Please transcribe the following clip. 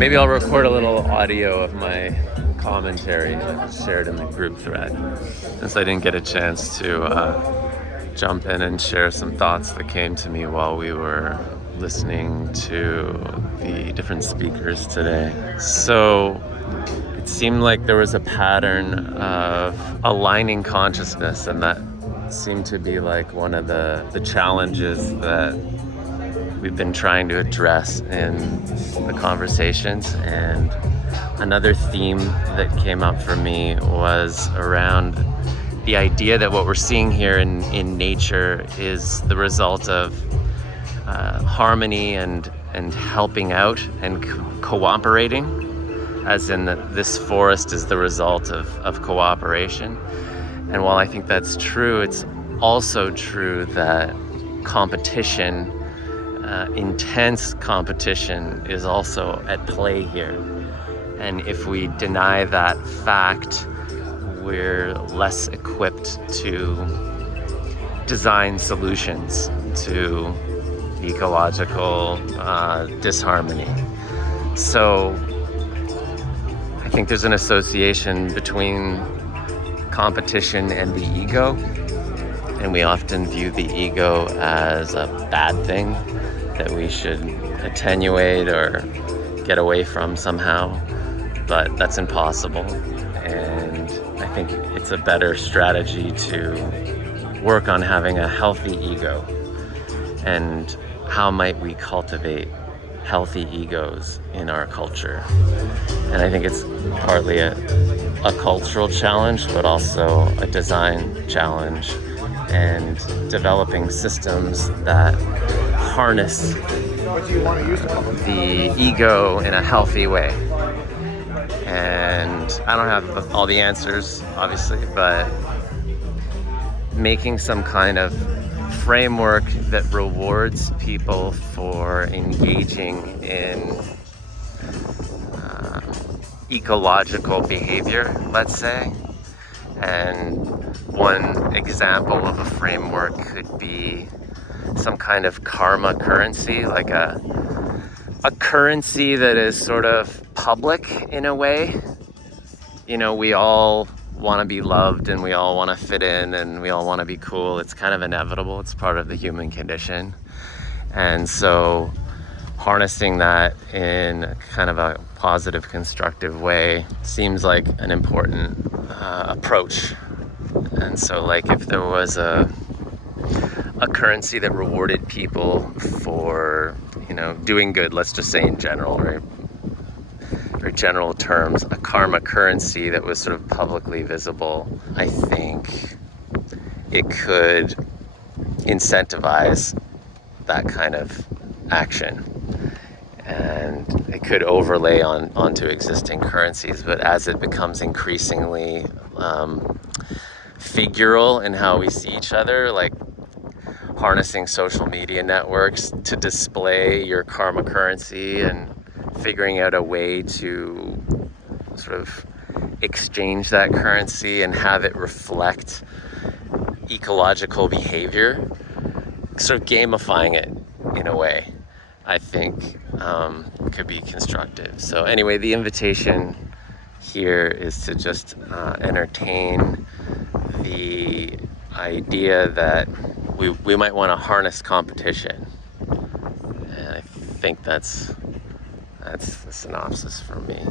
Maybe I'll record a little audio of my commentary that was shared in the group thread, since I didn't get a chance to jump in and share some thoughts that came to me while we were listening to the different speakers today. So it seemed like there was a pattern of aligning consciousness, and that seemed to be like one of the challenges that we've been trying to address in the conversations. And another theme that came up for me was around the idea that what we're seeing here in nature is the result of harmony and helping out and cooperating, as in that this forest is the result of cooperation. And while I think that's true, it's also true that competition, intense competition, is also at play here. And if we deny that fact, we're less equipped to design solutions to ecological disharmony. So I think there's an association between competition and the ego, and we often view the ego as a bad thing that we should attenuate or get away from somehow, but that's impossible. And I think it's a better strategy to work on having a healthy ego. And how might we cultivate healthy egos in our culture? And I think it's partly a cultural challenge, but also a design challenge, and developing systems that harness the ego in a healthy way. And I don't have all the answers, obviously, but making some kind of framework that rewards people for engaging in ecological behavior, let's say. And one example of a framework could be some kind of karma currency, like a currency that is sort of public in a way. You know, we all want to be loved, and we all want to fit in, and we all want to be cool. It's kind of inevitable. It's part of the human condition. And so harnessing that in kind of a positive, constructive way seems like an important approach. And so, like, if there was a currency that rewarded people for, you know, doing good, let's just say in general, right? Or general terms, a karma currency that was sort of publicly visible, I think it could incentivize that kind of action. And it could overlay onto existing currencies. But as it becomes increasingly figural in how we see each other, like harnessing social media networks to display your karma currency and figuring out a way to sort of exchange that currency and have it reflect ecological behavior, sort of gamifying it in a way, I think could be constructive. So anyway, the invitation here is to just entertain the idea that we might want to harness competition. And I think that's the synopsis for me.